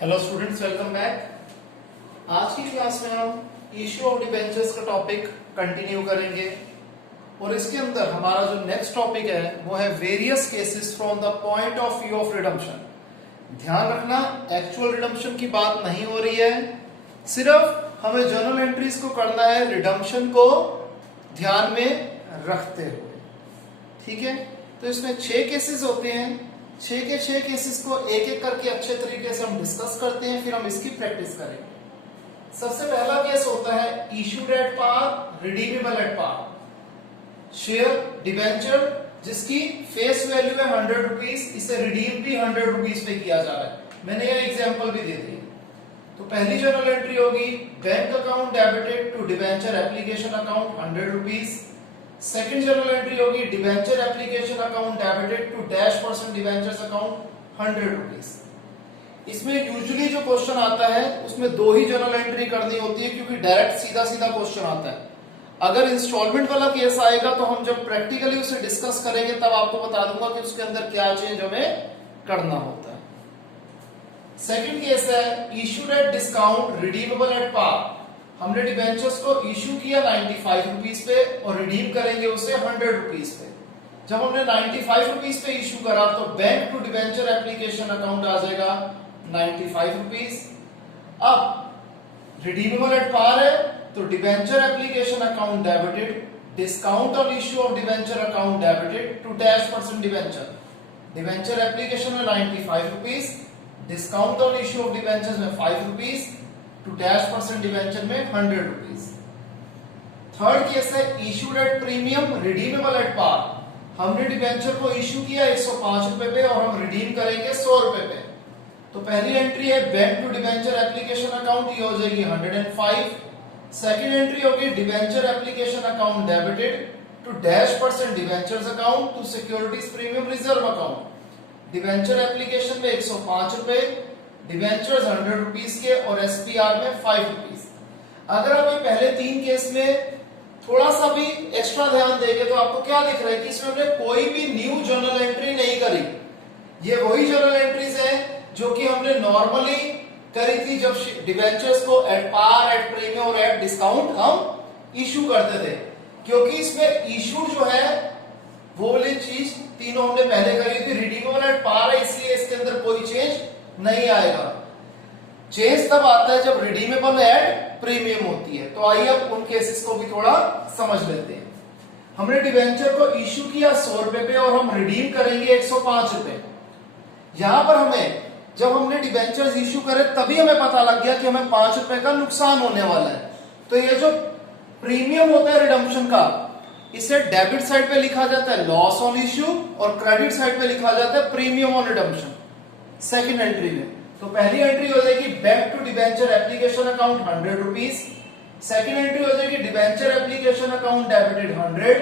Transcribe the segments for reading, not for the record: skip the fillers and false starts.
Hello students, welcome back. आज की class में हम इश्यू ऑफ डिबेंचर्स का टॉपिक कंटिन्यू करेंगे और इसके अंदर हमारा जो नेक्स्ट टॉपिक है वो है various cases from the point of view of redemption. ध्यान रखना, एक्चुअल रिडम्पशन की बात नहीं हो रही है, सिर्फ हमें जर्नल एंट्रीज को करना है रिडम्पशन को ध्यान में रखते हुए। ठीक है, तो इसमें 6 केसेस होते हैं। 6 के 6 केसेस को एक एक करके अच्छे तरीके से हम डिस्कस करते हैं, फिर हम इसकी प्रैक्टिस करेंगे। सबसे पहला केस होता है issued at par, redeemable at par. Share debenture जिसकी फेस वैल्यू है 100 रुपीज, इसे रिडीम भी 100 रुपीज पे किया जा रहा है। मैंने ये एग्जांपल भी दे दी। तो पहली जर्नल एंट्री होगी bank account debited to debenture application account 100 rupees. Second journal entry होगी debenture application account debited to -% debentures account 100 rupees. इसमें यूजुअली जो क्वेश्चन आता है उसमें 2 ही जर्नल एंट्री करनी होती है, क्योंकि डायरेक्ट सीधा सीधा क्वेश्चन आता है। अगर इंस्टॉलमेंट वाला केस आएगा तो हम जब प्रैक्टिकली उसे डिस्कस करेंगे तब आपको बता दूंगा कि उसके अंदर क्या चेंज हमें करना होता है। सेकंड केस है issued at discount, redeemable at par. हमने डिबेंचर्स को इशू किया 95 रुपीज पे और रिडीम करेंगे उसे 100 रुपीज पे। जब हमने 95 रुपीज पे इशू करा तो bank to debenture application account आ जाएगा 95 रुपीज। अब रिडीमेबल एट पार है तो debenture application account debited, discount on issue of debenture account debited to -% debenture. Debenture application में 95 rupees, discount on issue of debentures में 5 rupees, to -% debenture में 100 rupees. Third case है issued at premium, redeemable at par. हमने debenture को issue किया 105 रुपए पे और हम रिडीम करेंगे 100 रुपए पे। तो पहली एंट्री है bank to debenture application account, ये हो जाएगी 105। सेकंड एंट्री होगी debenture application account debited to -% debentures account to securities premium reserve account. Debenture application में 105 रुपए, डिबेंचर्स 100 रुपीज के और एसपीआर में 5 रुपीज। अगर आप ये पहले 3 केस में थोड़ा सा भी एक्स्ट्रा ध्यान देंगे तो आपको क्या दिख रहा है कि इसमें हमने कोई भी न्यू जर्नल एंट्री नहीं करी। ये वही जर्नल एंट्रीज है जो कि हमने नॉर्मली करी थी जब डिबेंचर्स को एट पार, एट प्रीमियम और एट डिस्काउंट हम इशू करते थे। क्योंकि इसमें इशू जो है वो वाली चीज तीनों हमने पहले करी थी, रिडीमेबल एट पार है, इसलिए इसके अंदर कोई चेंज नहीं आएगा। चेंज तब आता है जब रिडीमेबल एट प्रीमियम होती है। तो आइए अब उन केसेस को भी थोड़ा समझ लेते हैं। हमने डिबेंचर को इशू किया 100 रुपए पे और हम रिडीम करेंगे 105 रुपए। यहां पर हमें जब हमने डिबेंचर्स इशू करे तभी हमें पता लग गया कि हमें 5 रुपए का नुकसान होने वाला है। तो ये जो प्रीमियम होता है रिडम्पशन का, इसे डेबिट साइड पे लिखा जाता है लॉस ऑन इशू और क्रेडिट साइड पे लिखा जाता है premium on redemption second entry में। तो पहली एंट्री हो जाएगी bank to debenture application account 100 rupees. Second entry हो जाएगी debenture application account debited 100,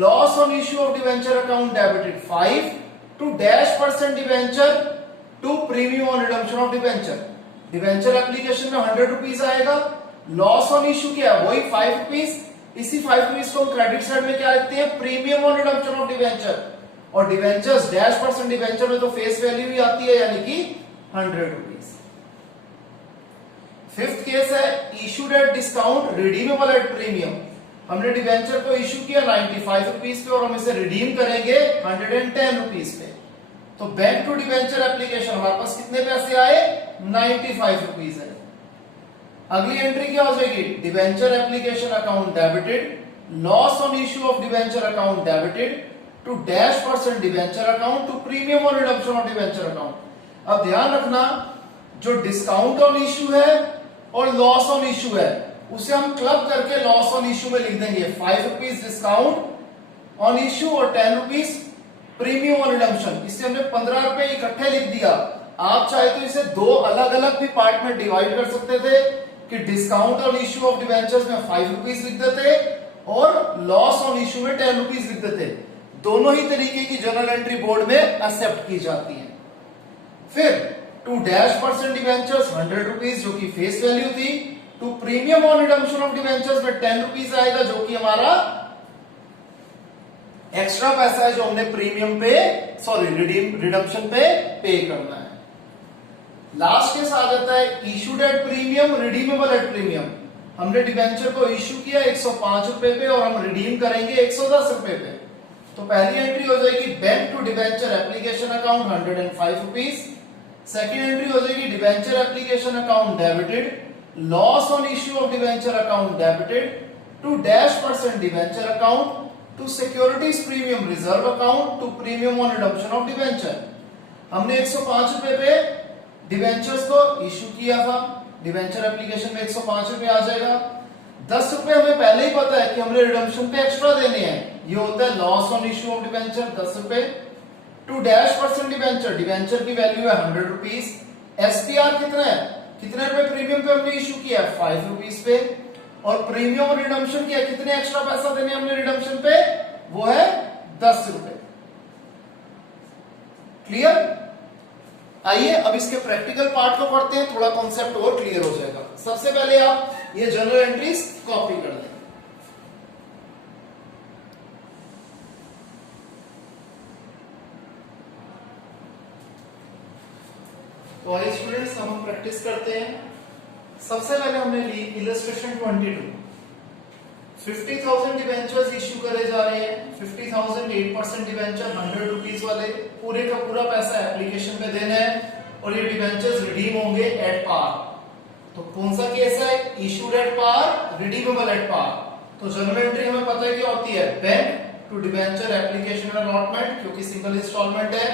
loss on issue of debenture account debited 5 to -% debenture to premium on redemption of debenture. Debenture application में 100 rupees आएगा, loss on issue क्या है वही 5 rupees. इसी 5 rupees को credit side में क्या लिखते हैं, premium on redemption of debenture. और डिबेंचर्स -% डिबेंचर में तो फेस वैल्यू ही आती है, यानी कि 100 रुपीज। फिफ्थ केस है issued at discount, redeemable at premium. हमने डिबेंचर को इशू किया 95 रुपीज पे और हम इसे रिडीम करेंगे 110 रुपीज पे। तो बैंक टू डिबेंचर एप्लीकेशन हमारे पास कितने पैसे आए, 95 रुपीज है। अगली एंट्री क्या हो जाएगी, debenture application account debited, loss on issue of debenture account debited to -% debenture account to premium on redemption of debenture account. अब ध्यान रखना, जो डिस्काउंट ऑन इशू है और लॉस ऑन इशू है उसे हम क्लब करके लॉस ऑन इशू में लिख देंगे। 5 रुपीज डिस्काउंट ऑन इशू और 10 रुपीज प्रीमियम ऑन रिडम्पशन। इससे हमने 15 रुपए इकट्ठे लिख दिया। आप चाहे तो इसे 2 अलग अलग भी पार्ट में डिवाइड कर सकते थे कि discount on issue of debentures में 5 रुपीज लिख देते और लॉस ऑन इशू में 10 रुपीज लिख देते। दोनों ही तरीके की जर्नल एंट्री बोर्ड में एक्सेप्ट की जाती है। फिर टू -% डिबेंचर्स 100 रुपीज जो कि फेस वैल्यू थी, to premium on redemption of debentures में 10 रुपीज आएगा जो कि हमारा एक्स्ट्रा पैसा है जो हमने प्रीमियम पे रिडम्पशन पे करना है। लास्ट केस आ जाता है issued at premium, redeemable at premium. हमने डिबेंचर को इशू किया 105 रुपए पे और हम रिडीम करेंगे 110 रुपए पे। तो पहली एंट्री हो जाएगी bank to debenture application account 105 rupees. Second entry हो जाएगी debenture application account debited, loss on issue of debenture account debited to -% debenture account to securities premium reserve account to premium on redemption of debenture. हमने 105 रुपए पे debentures को issue किया था, debenture application में 105 रुपए आ जाएगा। 10 रुपए हमें पहले ही पता है कि हमने रिडम्पशन पे एक्स्ट्रा देने हैं, ये होता है loss on issue of debenture 10 रुपए। टू -% डिबेंचर, डिबेंचर की वैल्यू है 100 रुपीज। एसपीआर कितना है, कितने रुपए प्रीमियम पे हमने इश्यू किया है 5 रुपीज पे, और प्रीमियम और रिडम्पशन किया, कितने एक्स्ट्रा पैसा देने हमने रिडम्पशन पे, वो है 10 रुपए। क्लियर? आइए अब इसके प्रैक्टिकल पार्ट को पढ़ते हैं, थोड़ा कॉन्सेप्ट और क्लियर हो जाएगा। सबसे पहले आप ये जर्नल एंट्रीज कॉपी कर लें। तो आइए स्टूडेंट्स हम प्रैक्टिस करते हैं। सबसे पहले हमने ली इलस्ट्रेशन 22। 50,000 डिबेंचर्स इश्यू करे जा रहे हैं। 50,000 8% डिबेंचर 100 रुपीज वाले, पूरे का पूरा पैसा एप्लीकेशन पे देना है और ये डिबेंचर्स रिडीम होंगे एट पार। तो कौन सा केस है, issued at par, redeemable at par. तो जर्नल एंट्री हमें पता है क्या होती है, bank to debenture application allotment, क्योंकि सिंगल इंस्टॉलमेंट है,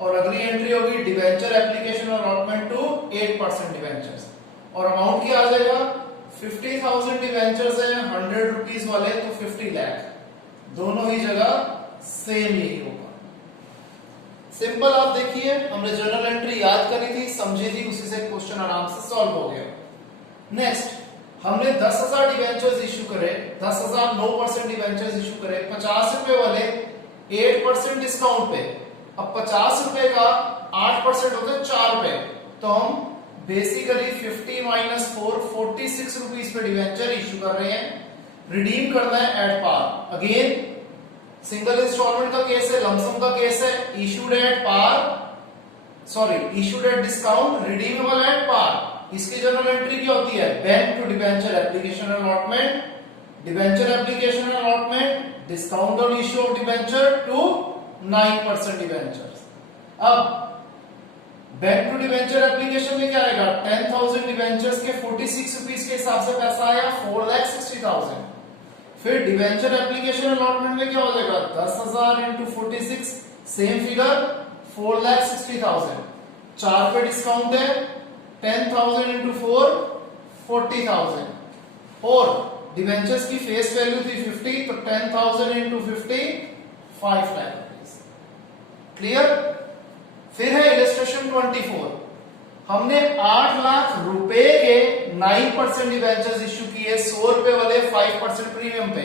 और अगली एंट्री होगी debenture application allotment to 8% debentures. और अमाउंट क्या आ जाएगा, 50,000 डिबेंचर्स है 100 रुपीज वाले, तो 50 लाख, दोनों ही जगह सेम यही होगा। सिंपल, आप देखिए हमने जर्नल एंट्री याद करी थी, समझी थी, उसी से क्वेश्चन आराम से सॉल्व हो गया। नेक्स्ट, हमने 10,000 डिबेंचर्स इश्यू करे, 10,000 9% डिबेंचर्स इश्यू करे 50 रुपए वाले 8% डिस्काउंट पे। अब 50 रुपए का 8% होते हैं 4 रुपए, तो हम बेसिकली 50 - 4 46 रुपीज पे डिबेंचर इश्यू कर रहे हैं, रिडीम करना है at par. Again single installment का केस है, लमसम का केस है, issued at par, sorry issued at discount, redeemable at par. इसकी जर्नल एंट्री क्या होती है, bank to debenture application allotment, debenture application allotment, discount on issue of debenture to 9% debentures. अब bank to debenture application में क्या आएगा, 10,000 debentures के 46 rupees के हिसाब से पैसा आया 4,60,000। फिर डिबेंचर एप्लीकेशन अलॉटमेंट में क्या हो जाएगा, 10,000 इंटू 46, सेम फिगर 4,60,000। 4 पे डिस्काउंट है, 10,000 इंटू 4 40,000, और डिबेंचर्स की फेस वैल्यू थी 50, तो 10,000 इंटू 50 5 लाख रुपीज। क्लियर? फिर है इलस्ट्रेशन 24। हमने 8 लाख रुपए के 9% डिबेंचर्स इश्यू किए, 100 रुपए वाले 5% प्रीमियम पे।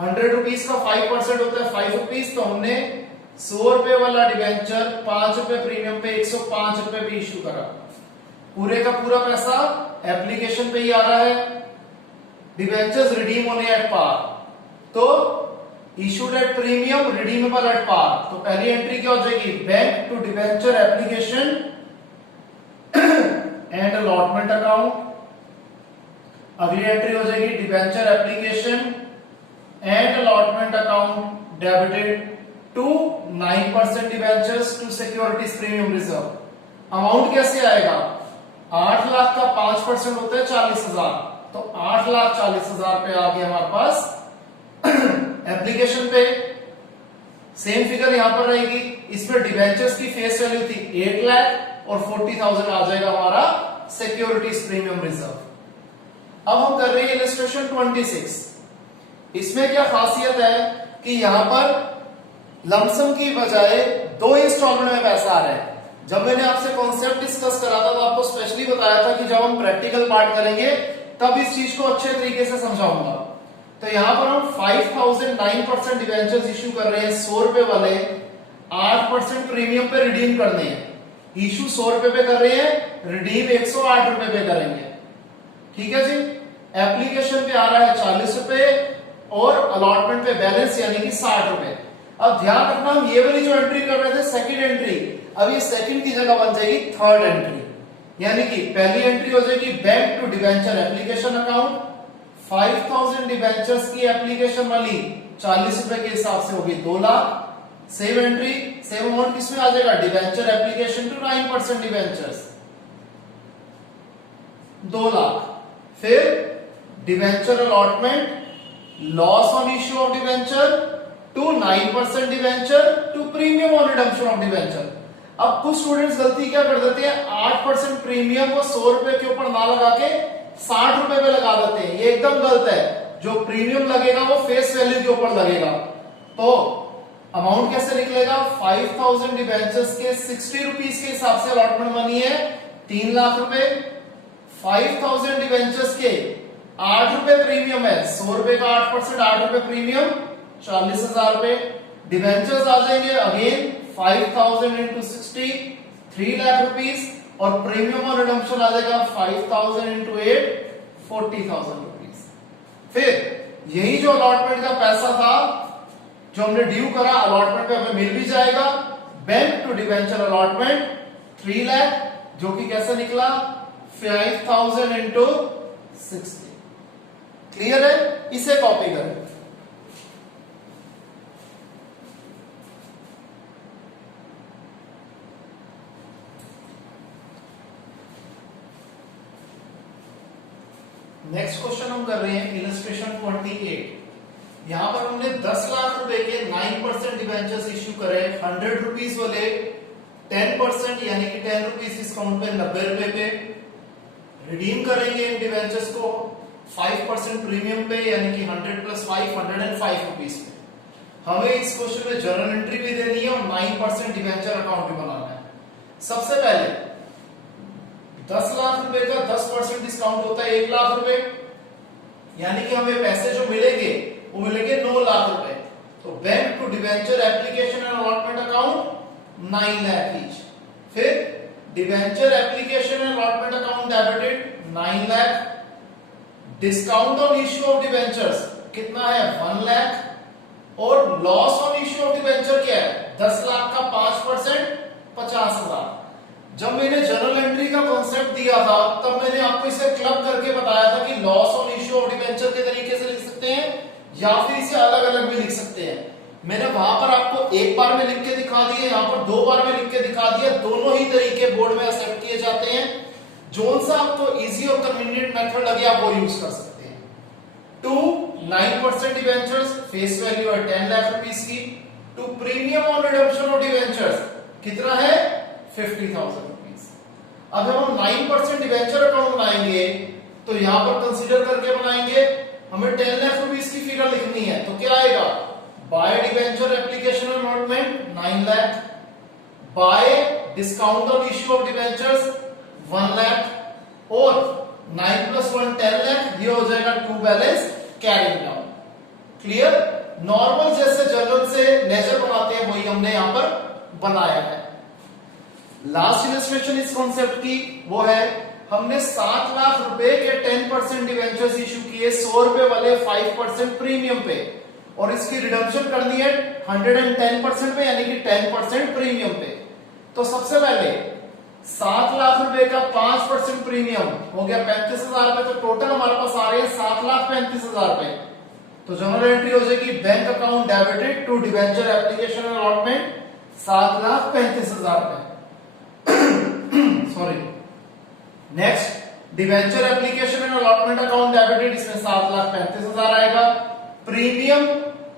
100 रुपीज का 5% होता है 5 रुपीज, तो हमने 100 रुपए वाला डिबेंचर 5 रुपए प्रीमियम पे 105 रुपए भी इश्यू करा। पूरे का पूरा पैसा एप्लीकेशन पे ही आ रहा है, डिबेंचर्स रिडीम होने एट पार, तो issued at premium, redeemable at par. तो पहली एंट्री क्या हो जाएगी, bank to debenture application and allotment account. अगली एंट्री हो जाएगी debenture application and allotment account debited to 9% debentures to securities premium reserve. Amount कैसे आएगा, 8 लाख का 5% होता है 40,000, तो 8,40,000 पे आ गया हमारे पास एप्लीकेशन पे। सेम फिगर यहां पर रहेगी, इसमें डिबेंचर्स की फेस वैल्यू थी 8 लाख और 40,000 आ जाएगा हमारा सिक्योरिटीज प्रीमियम रिजर्व। अब हम कर रहे हैं इलस्ट्रेशन 26। इसमें क्या खासियत है कि यहां पर लमसम की बजाय 2 इंस्टॉलमेंट में पैसा आ रहा है। जब मैंने आपसे कॉन्सेप्ट डिस्कस करा था तो आपको स्पेशली बताया था कि जब हम प्रैक्टिकल पार्ट करेंगे तब इस चीज को अच्छे तरीके से समझाऊंगा। तो यहां पर हम 5,000 9% डिबेंचर्स इश्यू कर रहे हैं, 100 रुपए वाले 8% प्रीमियम पे रिडीम करने हैं। इशू 100 रुपए पे कर रहे हैं, रिडीम 108 रुपए पे करेंगे। ठीक है जी। एप्लीकेशन पे आ रहा है 40 रुपए और अलॉटमेंट पे बैलेंस यानी कि 60 रुपए। अब ध्यान रखना, हम ये वाली जो एंट्री कर रहे थे सेकंड एंट्री, अब ये सेकंड की जगह बन जाएगी थर्ड एंट्री। यानी कि पहली एंट्री हो जाएगी bank to debenture application account, 5000 debentures की एप्लीकेशन वाली 40 रुपए के हिसाब से होगी 2 lakh. Same entry same amount किसमें आ जाएगा, debenture application to 9% debentures 2 lakh. फिर debenture allotment, loss on issue of debenture to 9% debenture to premium on redemption of debenture. अब कुछ स्टूडेंट्स गलती क्या कर देते हैं, 8% प्रीमियम को 100 रुपए के ऊपर ना लगा के 60 रुपए पे लगा देते हैं। ये एकदम गलत है। जो प्रीमियम लगेगा वो फेस वैल्यू के ऊपर लगेगा। तो अमाउंट कैसे निकलेगा, 5000 डिवेंचर्स के 60 रुपीज के हिसाब से अलॉटमेंट मनी है 3 लाख रुपए। 5000 डिवेंचर्स के 8 रुपए प्रीमियम है, 100 रुपए का 8%, 8 रुपए प्रीमियम 40,000 रुपए। डिवेंचर्स आ जाएंगे अगेन 5000 इंटू 60 3 लाख रुपीज, और प्रीमियम और रिडम्पशन आ जाएगा 5000 इंटू 8 40,000 रुपीज। फिर यही जो अलॉटमेंट का पैसा था जो हमने ड्यू करा, अलॉटमेंट पे हमें मिल भी जाएगा। Bank to debenture allotment 3 lakh, जो कि कैसे निकला 5000 इंटू 60। क्लियर है, इसे कॉपी करें। नेक्स्ट क्वेश्चन हम कर रहे हैं इलस्ट्रेशन 28। यहां पर हमने 10 लाख रुपए के 9% डिवेंचर्स इश्यू करे, 100 रुपीज वाले 10% यानी कि 10 रुपीज डिस्काउंट पे 90 रुपए पे रिडीम करेंगे इन डिवेंचर्स को 5% प्रीमियम पे यानी कि 100 प्लस 5 105 रुपीज पे। हमें इस क्वेश्चन में जर्नल एंट्री भी देनी है और 9% डिवेंचर अकाउंट भी बनाना है। सबसे पहले 10 लाख रुपए का 10% डिस्काउंट होता है 1 लाख रुपए, यानी कि हमें पैसे जो मिलेंगे वो मिलेंगे 9 लाख रुपए। तो bank to debenture application and allotment account 9 lakh each. फिर debenture application and allotment account debited 9 lakh. Discount on issue of debentures कितना है 1 लाख, और loss on issue of debenture क्या है 10 लाख का 5% 50,000। जब मैंने जर्नल एंट्री का कॉन्सेप्ट दिया था तब मैंने आपको इसे क्लब करके बताया था कि loss on issue of debenture के तरीके से लिख सकते हैं या फिर इसे अलग अलग भी लिख सकते हैं। मैंने वहां पर आपको एक बार में लिख के दिखा दिए, यहाँ पर 2 बार में लिख के दिखा दिया। दोनों ही तरीके बोर्ड में एक्सेप्ट किए जाते हैं। जोन सा आपको इजी और कन्वीनियंट मेथड लगे आप वो यूज कर सकते हैं। टू 9% डिवेंचर्स फेस वैल्यू है 10 लाख रुपीज की, to premium on redemption of debentures कितना है 50,000 रुपीज। अब हम 9% डिवेंचर अकाउंट बनाएंगे तो यहां पर कंसीडर करके बनाएंगे, हमें 10 लाख रुपीज की फिगर लिखनी है। तो क्या आएगा, by debenture application allotment 9 lakh, by discount on issue of debentures 1 lakh, और 9 प्लस 1 10 लाख, ये हो जाएगा to balance carrying down. Clear, normal जैसे जर्नल से लेजर बनाते हैं वही हमने यहां पर बनाया है। लास्ट इलस्ट्रेशन इस कॉन्सेप्ट की वो है, हमने 7 लाख रुपए के 10% डिवेंचर्स इशू किए 100 रुपए वाले 5% प्रीमियम पे, और इसकी रिडम्पशन करनी है 110% पे यानी कि 10% प्रीमियम पे। तो सबसे पहले 7 लाख रुपए का 5% प्रीमियम हो गया 35,000 रुपए। तो टोटल हमारे पास आ रहे हैं 7,35,000 रुपए। तो जनरल एंट्री हो जाएगी bank account debited to debenture application allotment 7,35,000 रुपए। Sorry, next debenture application and allotment account debited, इसमें 7,35,000 आएगा। प्रीमियम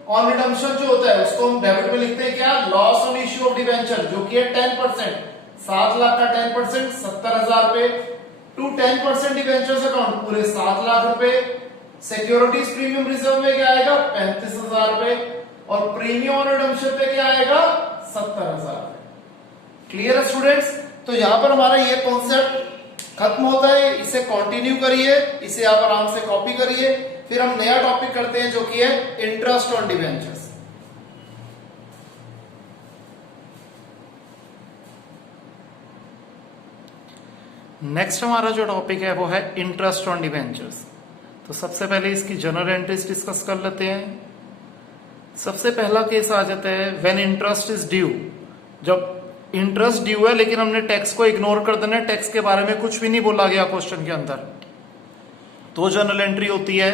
ऑन रिडम्पशन जो होता है उसको हम डेबिट में लिखते हैं क्या, loss on issue of debenture जो कि है 10%, 7 लाख का 10% 70,000 रुपए, टू 10% डिवेंचर्स अकाउंट पूरे 7 लाख रुपए। सिक्योरिटीज प्रीमियम रिजर्व में क्या आएगा 35,000 रुपए, और प्रीमियम ऑन रिडम्पशन पे क्या आएगा 70,000 रुपए। क्लियर है स्टूडेंट्स, तो यहां पर हमारा ये कॉन्सेप्ट खत्म होता है। इसे कंटिन्यू करिए, इसे आप आराम से कॉपी करिए। फिर हम नया टॉपिक करते हैं जो कि है इंटरेस्ट ऑन डिवेंचर्स। नेक्स्ट हमारा जो टॉपिक है वो है इंटरेस्ट ऑन डिवेंचर्स। तो सबसे पहले इसकी जनरल एंट्रीज डिस्कस कर लेते हैं। सबसे पहला केस आ जाता है व्हेन इंटरेस्ट इज ड्यू, जब इंटरेस्ट ड्यू है लेकिन हमने टैक्स को इग्नोर कर देना है, टैक्स के बारे में कुछ भी नहीं बोला गया क्वेश्चन के अंदर, तो जर्नल एंट्री होती है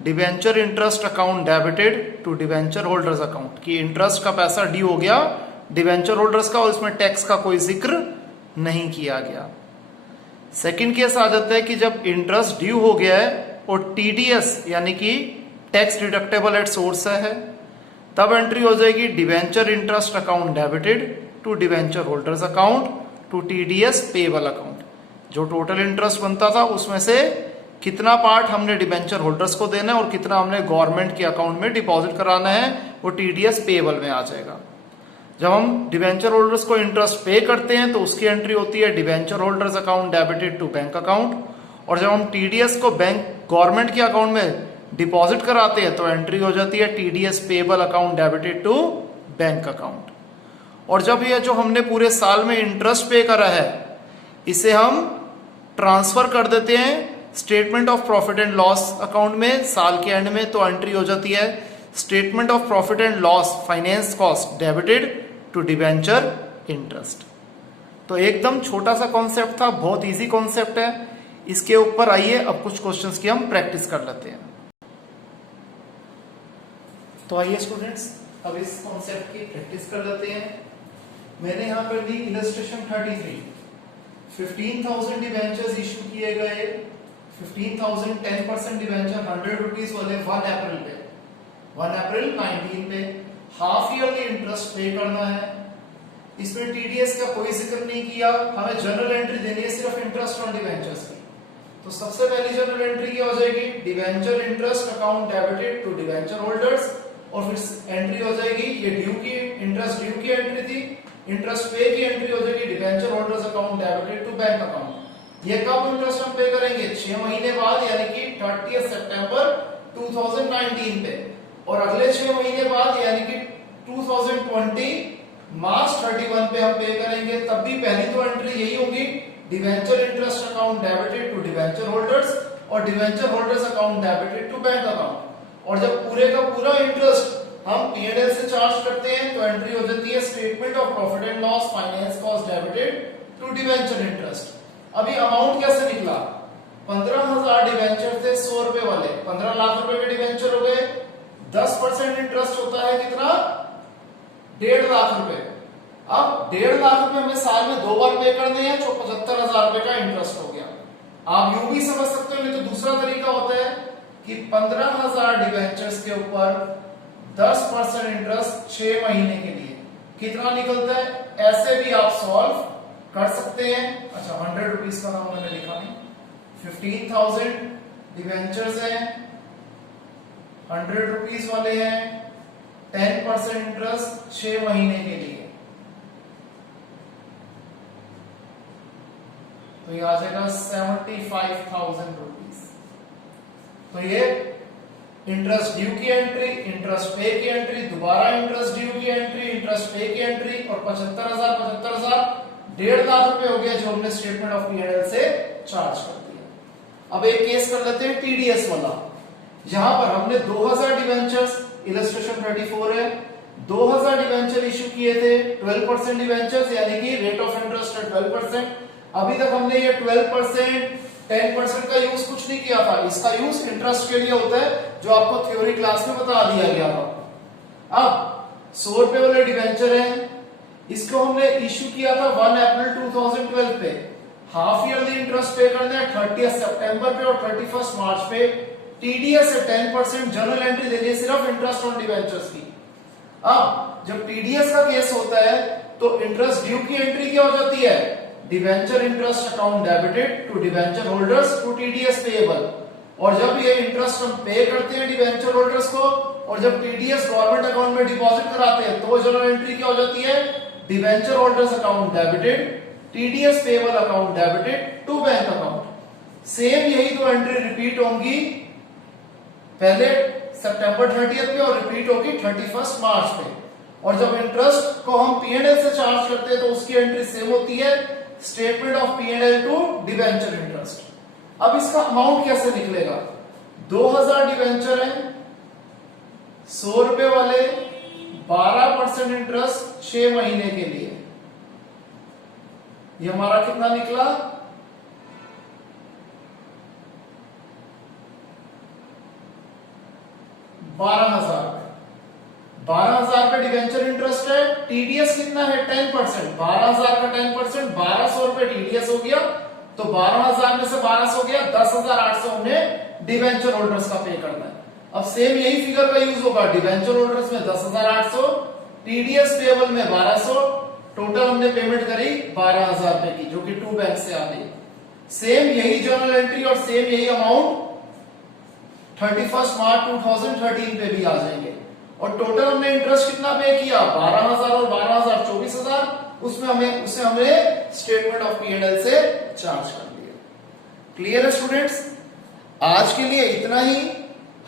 debenture interest account debited to debenture holders account, कि इंटरेस्ट का पैसा ड्यू हो गया डिवेंचर होल्डर्स का और इसमें टैक्स का कोई जिक्र नहीं किया गया। सेकंड केस आ जाता है कि जब इंटरेस्ट ड्यू हो गया है और टीडीएस यानी कि टैक्स डिडक्टेबल एट सोर्स है, तब एंट्री हो जाएगी debenture interest account debited to debenture holders account to TDS payable account. जो टोटल इंटरेस्ट बनता था उसमें से कितना पार्ट हमने डिवेंचर होल्डर्स को देना है और कितना हमने गवर्नमेंट के अकाउंट में डिपॉजिट कराना है, वो टीडीएस पेएबल में आ जाएगा। जब हम डिवेंचर होल्डर्स को इंटरेस्ट पे करते हैं तो उसकी एंट्री होती है debenture holders account debited to bank account, और जब हम टीडीएस को बैंक गवर्नमेंट के अकाउंट में डिपॉजिट कराते हैं तो एंट्री हो जाती है TDS payable account debited to bank account. और जब ये जो हमने पूरे साल में इंटरेस्ट पे करा है इसे हम ट्रांसफर कर देते हैं statement of profit and loss account में साल के एंड में, तो एंट्री हो जाती है statement of profit and loss finance cost debited to debenture interest. तो एकदम छोटा सा कॉन्सेप्ट था, बहुत इजी कॉन्सेप्ट है। इसके ऊपर आइए अब कुछ क्वेश्चंस की हम प्रैक्टिस कर लेते हैं। तो आइए स्टूडेंट्स अब इस कॉन्सेप्ट की प्रैक्टिस कर लेते हैं। मैंने यहां पर दी इलस्ट्रेशन 33, 15,000 डिवेंचर्स इशू किए गए, 15,000 10% डिवेंचर 100 रुपीज वाले 1 अप्रैल पे, 1 अप्रैल 19 पे हाफ ईयरली इंटरेस्ट पे करना है। इसमें टीडीएस का कोई जिक्र नहीं किया, हमें जनरल एंट्री देनी है सिर्फ इंटरेस्ट ऑन डिवेंचर्स की। तो सबसे पहली जनरल एंट्री क्या हो जाएगी, debenture interest account debited to debenture holders, और फिर एंट्री हो जाएगी ये ड्यू की इंटरेस्ट ड्यू की एंट्री थी, इंटरेस्ट पे की एंट्री हो जाएगी debenture holders account debited to bank account. ये कब इंटरेस्ट हम पे करेंगे, 6 महीने बाद यानी कि 30 सितंबर 2019 पे, और अगले 6 महीने बाद यानी कि 2020 मार्च 31 पे हम पे करेंगे। तब भी पहली तो एंट्री यही होगी debenture interest account debited to debenture holders और debenture holders account debited to bank account. और जब पूरे का पूरा इंटरेस्ट हम P&L से चार्ज करते हैं तो एंट्री हो जाती है statement of profit and loss finance cost debited to debenture interest. अभी अमाउंट कैसे निकला, 15,000 डिवेंचर थे 100 रुपए वाले, 15 लाख रुपए के डिवेंचर हो गए, 10% इंटरेस्ट होता है कितना, 1.5 लाख रुपए। अब 1.5 लाख रुपए हमें साल में 2 बार पे करने हैं, तो 75,000 रुपए का इंटरेस्ट हो गया। आप यूं भी समझ सकते हो, नहीं तो दूसरा तरीका होता है कि 15,000 डिवेंचर्स के ऊपर 10% इंटरेस्ट 6 महीने के लिए कितना निकलता है, ऐसे भी आप सॉल्व कर सकते हैं। अच्छा 100 रुपीज का नाम मैंने लिखा नहीं, 15,000 डिवेंचर्स हैं, 100 रुपीज वाले हैं, 10% इंटरेस्ट 6 महीने के लिए, तो ये आ जाएगा 75,000 रुपीज। तो ये इंटरेस्ट ड्यू की एंट्री, इंटरेस्ट पे की एंट्री, दोबारा इंटरेस्ट ड्यू की एंट्री, इंटरेस्ट पे की एंट्री, और 75,000 1.5 लाख रुपए हो गया जो हमने स्टेटमेंट ऑफ P&L से चार्ज कर दिया। अब एक केस कर लेते हैं टीडीएस वाला। यहां पर हमने 2000 डिवेंचर्स, इलस्ट्रेशन 34 है, 2000 डिवेंचर इश्यू किए थे, 12% डिवेंचर्स यानी कि रेट ऑफ इंटरेस्ट है 12%। अभी तक हमने ये 12% 10% का यूज कुछ नहीं किया था, इसका यूज इंटरेस्ट के लिए होता है जो आपको थ्योरी क्लास में बता दिया गया था। अब 100 रुपए वाले डिवेंचर है, इसको हमने इश्यू किया था 1 अप्रैल 2012 पे, हाफ ईयरली इंटरेस्ट पे करना है 30 सितंबर पे और 31 मार्च पे, टीडीएस है 10%, जनरल एंट्री देनी है सिर्फ इंटरेस्ट ऑन डिवेंचर्स की। अब जब टीडीएस का केस होता है तो इंटरेस्ट ड्यू की एंट्री क्या हो जाती है, debenture interest account debited to debenture holders to TDS payable, और जब ये इंटरेस्ट हम पे करते हैं डिवेंचर होल्डर्स को और जब टीडीएस गवर्नमेंट अकाउंट में डिपॉजिट कराते हैं तो जनरल एंट्री क्या हो जाती है, debenture holders account debited, TDS payable account debited to bank account. Same यही दो एंट्री रिपीट होंगी, पहले सितंबर 30 पे और रिपीट होगी 31 मार्च पे। और जब इंटरेस्ट को हम P&L से चार्ज करते हैं तो उसकी एंट्री सेम होती है, statement of P&L to debenture interest. अब इसका अमाउंट कैसे निकलेगा, 2000 डिवेंचर है, 100 रुपए वाले, 12% इंटरेस्ट 6 महीने के लिए, ये हमारा कितना निकला 12,000 रुपए। 12,000 पे डिवेंचर इंटरेस्ट है, टीडीएस कितना है 10%, 12,000 का 10% 1200 रुपए टीडीएस हो गया, तो 12,000 में से 1200 गया, 10,800 हमने डिवेंचर होल्डर्स का पे करना है। अब सेम यही फिगर का यूज होगा, डिवेंचर होल्डर्स में 10,800, टीडीएस पेबल में 1200, टोटल हमने पेमेंट करी 12,000 रुपए की, जो कि 2 बैंक से आ गई। सेम यही जर्नल एंट्री और सेम यही अमाउंट 31 मार्च 2013 पे भी आ जाएंगे। और टोटल हमने इंटरेस्ट कितना पे किया 12,000 और 12,000 24,000, उसमें हमें स्टेटमेंट ऑफ P&L से चार्ज कर दिया। क्लियर है स्टूडेंट्स? आज के लिए इतना ही।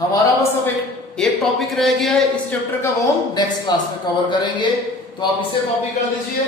हमारा बस अब एक टॉपिक रह गया है इस चैप्टर का, वो हम नेक्स्ट क्लास में कवर करेंगे। तो आप इसे कॉपी कर दीजिए।